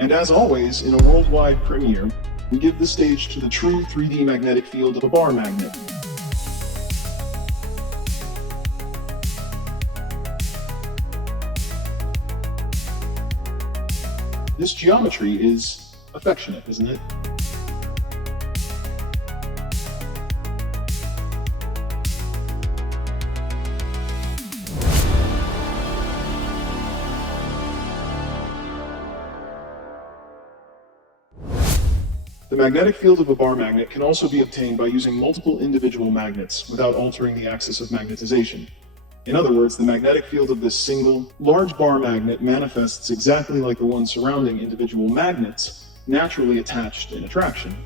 And as always, in a worldwide premiere, we give the stage to the true 3D magnetic field of a bar magnet. This geometry is affectionate, isn't it? The magnetic field of a bar magnet can also be obtained by using multiple individual magnets without altering the axis of magnetization. In other words, the magnetic field of this single, large bar magnet manifests exactly like the one surrounding individual magnets, naturally attached in attraction.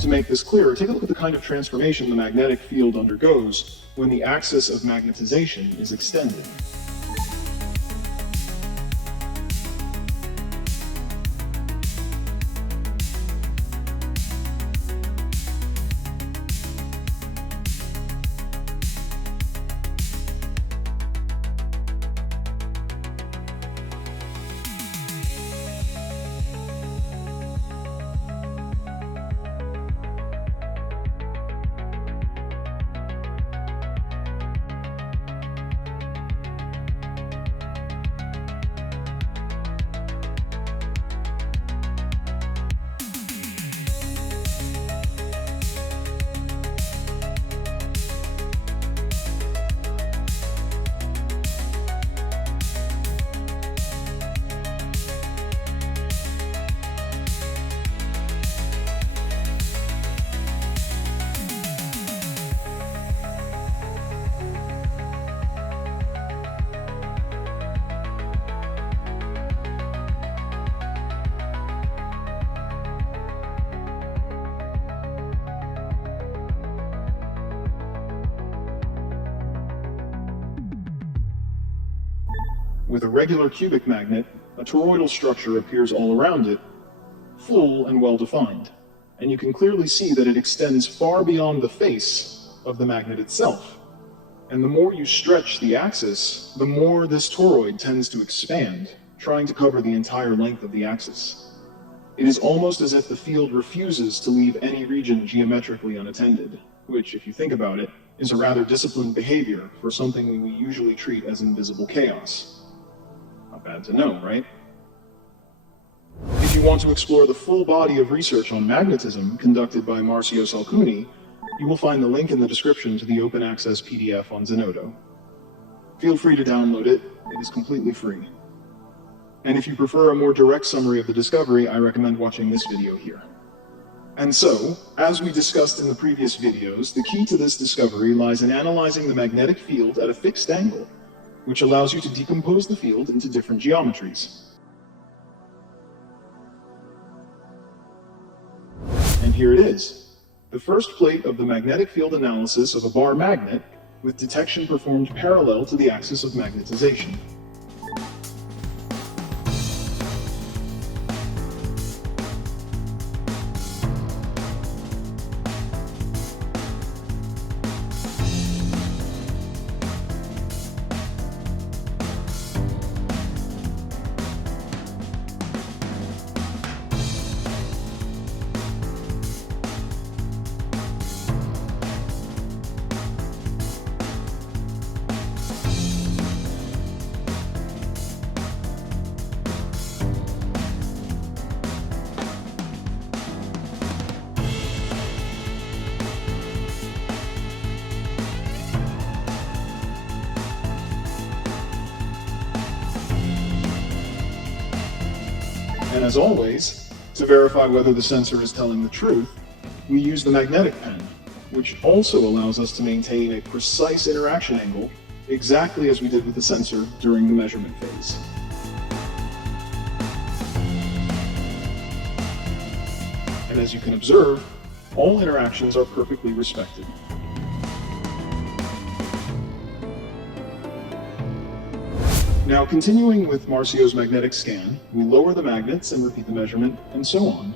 To make this clearer, take a look at the kind of transformation the magnetic field undergoes when the axis of magnetization is extended. With a regular cubic magnet, a toroidal structure appears all around it, full and well-defined, and you can clearly see that it extends far beyond the face of the magnet itself. And the more you stretch the axis, the more this toroid tends to expand, trying to cover the entire length of the axis. It is almost as if the field refuses to leave any region geometrically unattended, which, if you think about it, is a rather disciplined behavior for something we usually treat as invisible chaos. Not bad to know, right? If you want to explore the full body of research on magnetism conducted by Marsio Salcuni, you will find the link in the description to the open access PDF on Zenodo. Feel free to download it, it is completely free. And if you prefer a more direct summary of the discovery, I recommend watching this video here. And so, as we discussed in the previous videos, the key to this discovery lies in analyzing the magnetic field at a fixed angle, which allows you to decompose the field into different geometries. And here it is, the first plate of the magnetic field analysis of a bar magnet with detection performed parallel to the axis of magnetization. And as always, to verify whether the sensor is telling the truth, we use the magnetic pen, which also allows us to maintain a precise interaction angle, exactly as we did with the sensor during the measurement phase. And as you can observe, all interactions are perfectly respected. Now, continuing with Marsio's magnetic scan, we lower the magnets and repeat the measurement, and so on.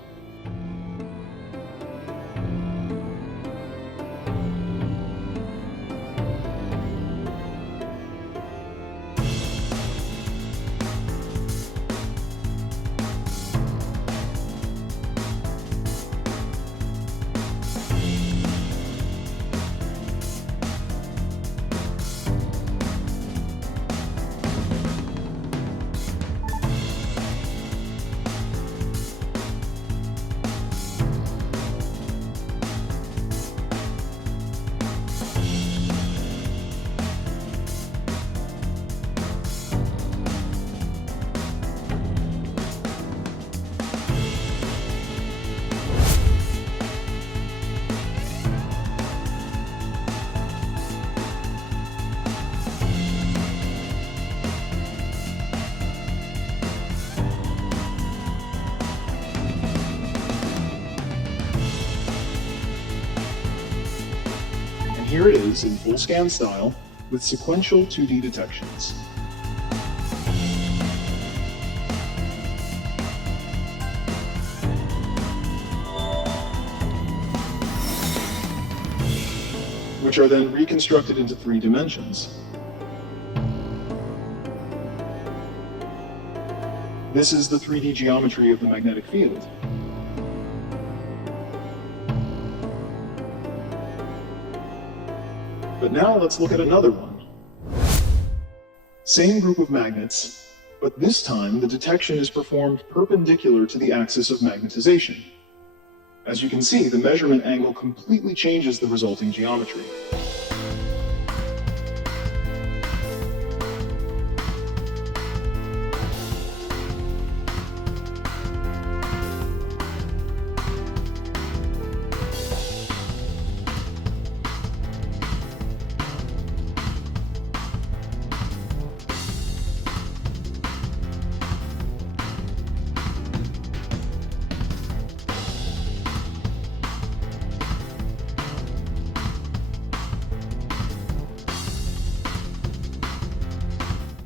Here it is in full scan style with sequential 2D detections. Which are then reconstructed into 3 dimensions. This is the 3D geometry of the magnetic field. But now let's look at another one. Same group of magnets, but this time the detection is performed perpendicular to the axis of magnetization. As you can see, the measurement angle completely changes the resulting geometry.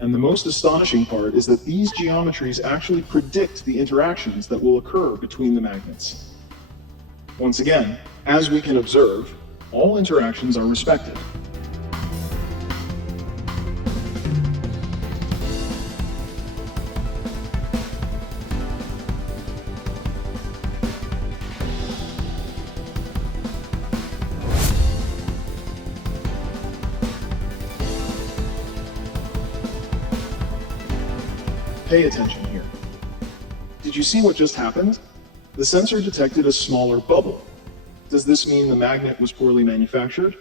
And the most astonishing part is that these geometries actually predict the interactions that will occur between the magnets. Once again, as we can observe, all interactions are respected. Pay attention here. Did you see what just happened? The sensor detected a smaller bubble. Does this mean the magnet was poorly manufactured?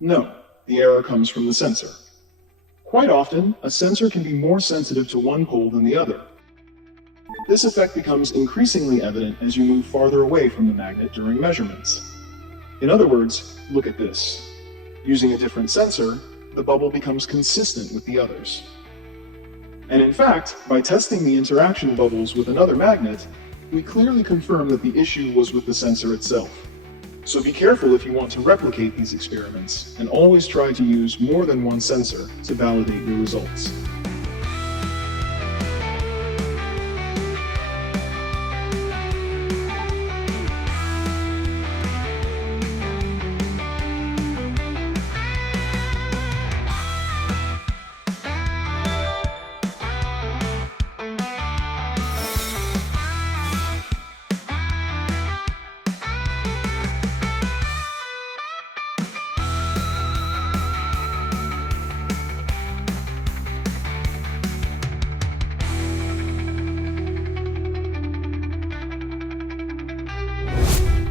No, the error comes from the sensor. Quite often, a sensor can be more sensitive to one pole than the other. This effect becomes increasingly evident as you move farther away from the magnet during measurements. In other words, look at this. Using a different sensor, the bubble becomes consistent with the others. And in fact, by testing the interaction bubbles with another magnet, we clearly confirm that the issue was with the sensor itself. So be careful if you want to replicate these experiments, and always try to use more than one sensor to validate your results.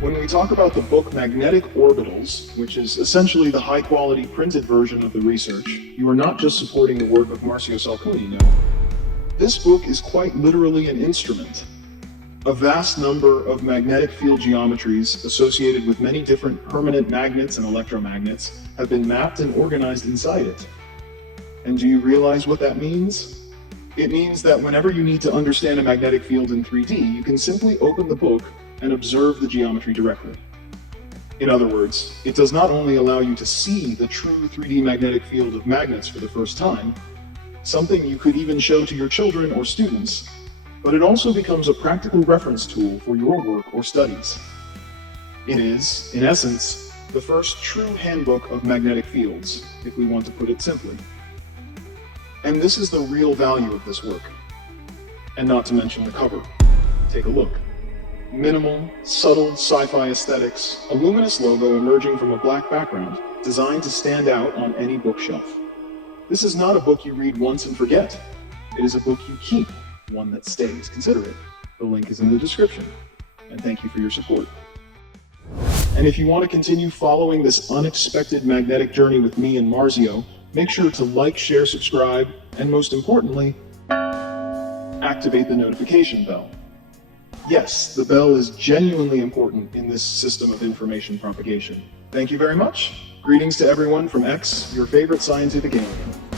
When we talk about the book Magnetic Orbitals, which is essentially the high-quality printed version of the research, you are not just supporting the work of Marsio Salcuni, no. This book is quite literally an instrument. A vast number of magnetic field geometries associated with many different permanent magnets and electromagnets have been mapped and organized inside it. And do you realize what that means? It means that whenever you need to understand a magnetic field in 3D, you can simply open the book and observe the geometry directly. In other words, it does not only allow you to see the true 3D magnetic field of magnets for the first time, something you could even show to your children or students, but it also becomes a practical reference tool for your work or studies. It is, in essence, the first true handbook of magnetic fields, if we want to put it simply. And this is the real value of this work. And not to mention the cover. Take a look. Minimal, subtle sci-fi aesthetics, a luminous logo emerging from a black background, designed to stand out on any bookshelf. This is not a book you read once and forget. It is a book you keep, one that stays. Consider it. The link is in the description. And thank you for your support. And if you want to continue following this unexpected magnetic journey with me and Marsio, make sure to like, share, subscribe, and most importantly, activate the notification bell. Yes, the bell is genuinely important in this system of information propagation. Thank you very much. Greetings to everyone from X, your favorite scientific alien.